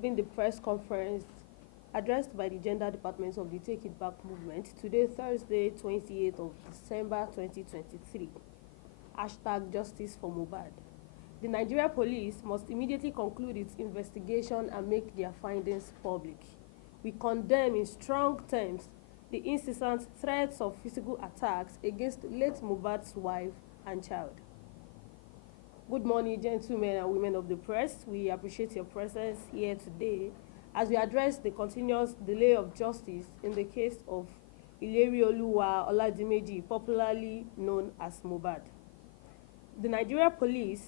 have been the press conference addressed by the gender departments of the Take It Back movement today, Thursday, 28th of December 2023. Hashtag Justice for Mohbad. The Nigeria police must immediately conclude its investigation and make their findings public. We condemn in strong terms the incessant threats of physical attacks against late Mohbad's wife and child. Good morning, gentlemen and women of the press. We appreciate your presence here today as we address the continuous delay of justice in the case of Ilerioluwa Oladimeji, popularly known as Mohbad. The Nigeria police,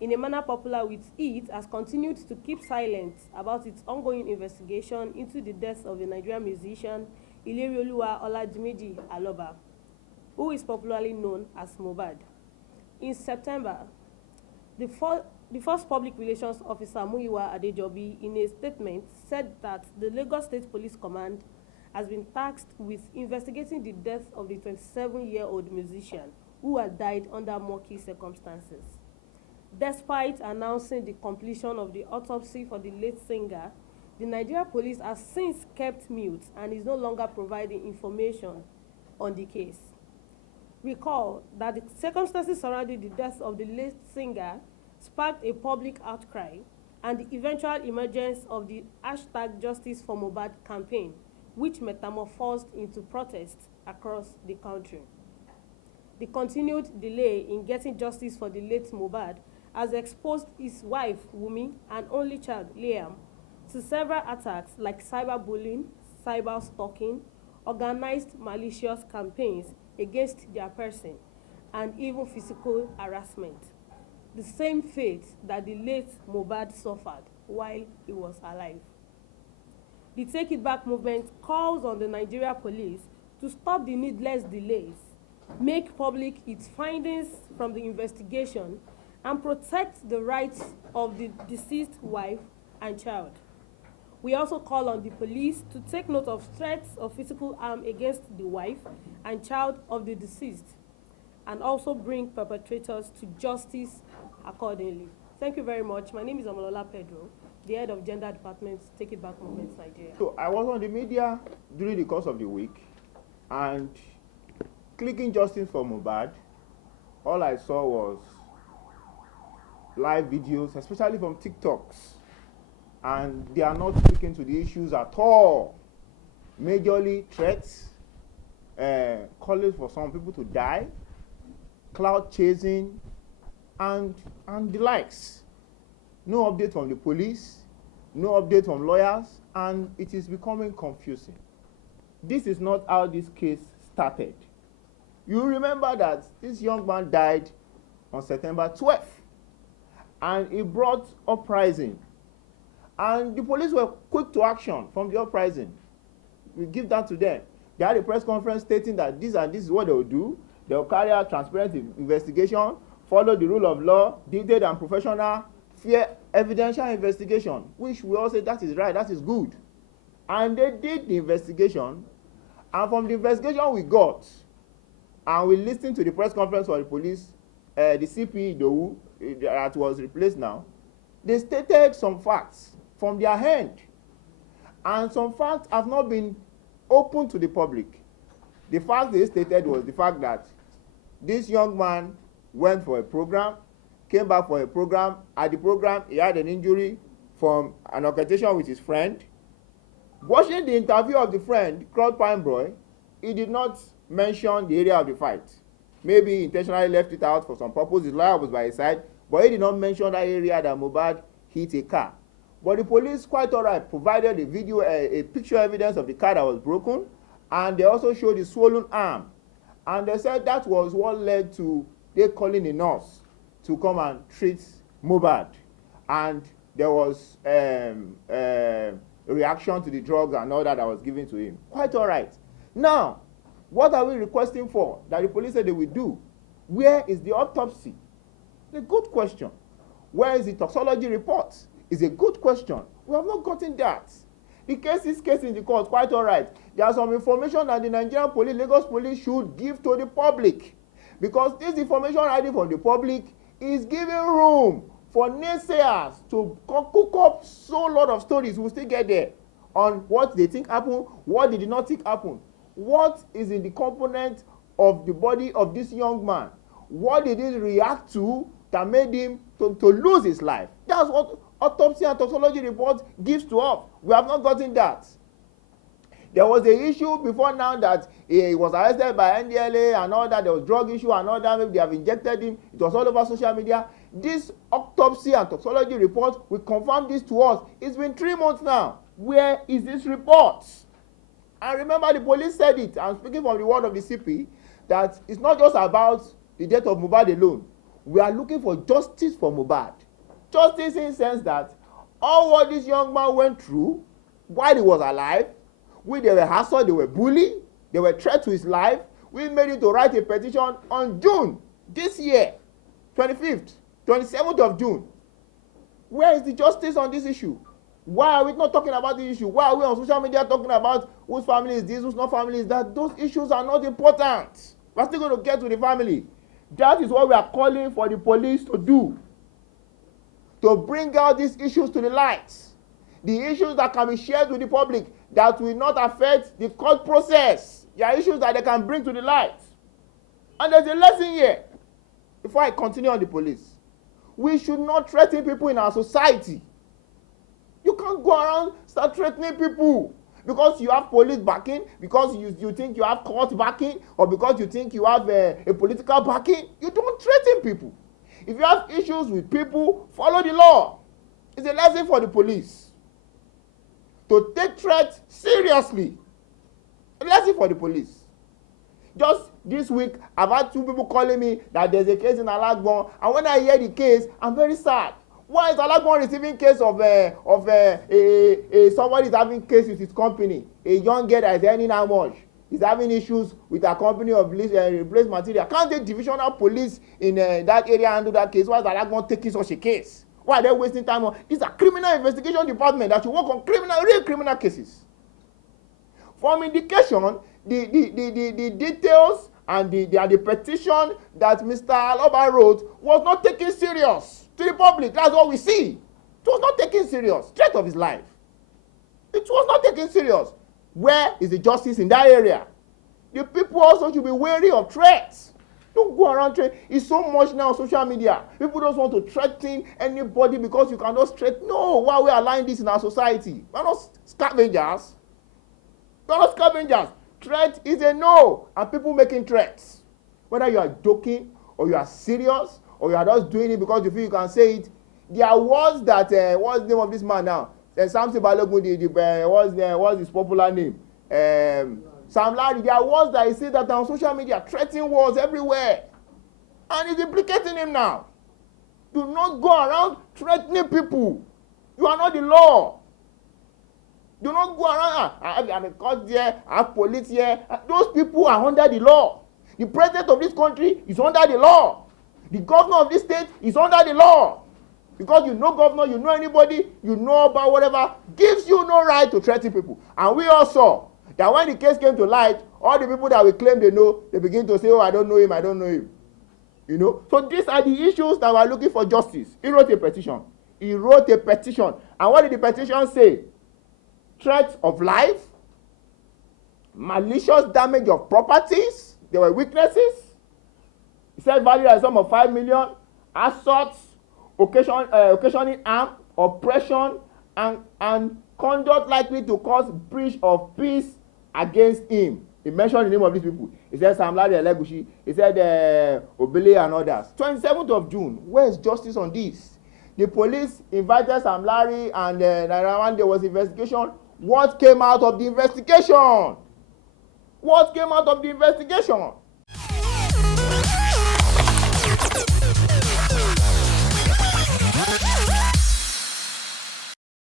in a manner popular with it, has continued to keep silent about its ongoing investigation into the death of the Nigerian musician Ilerioluwa Oladimeji Aloba, who is popularly known as Mohbad. In September, the first public relations officer, Muyiwa Adejobi, in a statement said that the Lagos State Police Command has been tasked with investigating the death of the 27-year-old musician who had died under murky circumstances. Despite announcing the completion of the autopsy for the late singer, the Nigeria police has since kept mute and is no longer providing information on the case. Recall that the circumstances surrounding the death of the late singer sparked a public outcry and the eventual emergence of the hashtag Justice for Mohbad campaign, which metamorphosed into protests across the country. The continued delay in getting justice for the late Mohbad has exposed his wife, Wumi, and only child, Liam, to several attacks like cyberbullying, cyber-stalking, organized malicious campaigns against their person, and even physical harassment. The same fate that the late Mohbad suffered while he was alive. The Take It Back movement calls on the Nigeria police to stop the needless delays, make public its findings from the investigation, and protect the rights of the deceased wife and child. We also call on the police to take note of threats of physical harm against the wife and child of the deceased, and also bring perpetrators to justice accordingly. Thank you very much. My name is Amalola Pedro, the head of Gender Department, Take It Back Movement, Nigeria. So I was on the media during the course of the week, and clicking Justice for Mohbad, all I saw was live videos, especially from TikToks, and they are not speaking to the issues at all. Majorly threats, calling for some people to die, cloud chasing, and the likes. No update from the police, no update from lawyers, and it is becoming confusing. This is not how this case started. You remember that this young man died on September 12th, and it brought uprising. And the police were quick to action from the uprising. We give that to them. They had a press conference stating that this is what they will do. They will carry out transparent investigation, follow the rule of law, detailed and professional, fair evidential investigation, which we all say that is right, that is good. And they did the investigation, and from the investigation we got, and we listened to the press conference for the police, the CP Idowu, that was replaced now, they stated some facts from their hand, and some facts have not been open to the public. The fact they stated was the fact that this young man went for a program, came back for a program. At the program, he had an injury from an altercation with his friend. Watching the interview of the friend, Crowd Pine Boy, he did not mention the area of the fight. Maybe he intentionally left it out for some purpose. His lawyer was by his side, but he did not mention that area that Mohbad hit a car. But the police, quite all right, provided a video, a picture evidence of the car that was broken, and they also showed the swollen arm. And they said that was what led to they calling a nurse to come and treat Mohbad. And there was a reaction to the drugs and all that was given to him. Quite all right. Now, what are we requesting for that the police said they will do? Where is the autopsy? It's a good question. Where is the toxicology report? It's a good question. We have not gotten that. The case in the court, quite all right. There are some information that the Nigerian police, Lagos police should give to the public. Because this information hiding from the public is giving room for naysayers to cook up so lot of stories, we'll still get there, on what they think happened, what they did not think happened, what is in the component of the body of this young man, what did he react to that made him to lose his life. That's what autopsy and toxicology report gives to us. We have not gotten that. There was a issue before now that he was arrested by NDLA and all that. There was drug issue and all that. Maybe they have injected him. It was all over social media. This autopsy and toxicology report will confirm this to us. It's been 3 months now. Where is this report? And remember, the police said it. I'm speaking from the word of the CP, that it's not just about the death of Mohbad alone. We are looking for justice for Mohbad. Justice in the sense that all what this young man went through while he was alive, they were hassled, they were bullied, they were threat to his life. We made him to write a petition on June this year, 25th, 27th of June. Where is the justice on this issue? Why are we not talking about this issue? Why are we on social media talking about whose family is this, whose not family is that? Those issues are not important. We're still going to get to the family. That is what we are calling for the police to do. To bring out these issues to the light. The issues that can be shared with the public that will not affect the court process. There are issues that they can bring to the light. And there's a lesson here. Before I continue on the police, we should not threaten people in our society. You can't go around start threatening people because you have police backing, because you think you have court backing, or because you think you have a political backing. You don't threaten people. If you have issues with people, follow the law. It's a lesson for the police to take threats seriously. A lesson for the police. Just this week, I've had 2 people calling me that there's a case in Alagbon, and when I hear the case, I'm very sad. Why is Alagbon receiving case of somebody is having case with his company? A young girl that is earning how much? Is having issues with a company of replaced material. Can't the divisional police in that area handle that case? Why is Alagbon taking such a case? Why are they wasting time on? These are criminal investigation department that should work on real criminal cases. From indication, the details and the petition that Mr. Aloba wrote was not taken serious to the public. That's what we see. It was not taken serious. Threat of his life. It was not taken serious. Where is the justice in that area? The people also should be wary of threats. Don't go around threatening. It's so much now on social media. People don't want to threaten anybody because you cannot threaten. No, why are we allowing this in our society? We're not scavengers. We're not scavengers. Threat is a no, and people making threats. Whether you are joking or you are serious or you are just doing it because you feel you can say it. There are words that what's the name of this man now? Samson Balogun, what's his popular name? Sam Larry. There are words that he said that on social media, threatening words everywhere, and it's implicating him now. Do not go around threatening people. You are not the law. Do not go around. I'm a court here. I have police here. Those people are under the law. The president of this country is under the law. The governor of this state is under the law. Because you know governor, you know anybody, you know about whatever, gives you no right to threaten people. And we all saw that when the case came to light, all the people that we claim they know, they begin to say, oh, I don't know him, I don't know him. You know? So these are the issues that we're looking for justice. He wrote a petition. And what did the petition say? Threats of life, malicious damage of properties, there were witnesses. He said value as sum of 5 million, assaults, occasioning harm, oppression, and conduct likely to cause breach of peace against him. He mentioned the name of these people. He said Sam Larry Elegushi. He said Obele and others. 27th of June. Where is justice on this? The police invited Sam Larry and when there was investigation. What came out of the investigation? What came out of the investigation?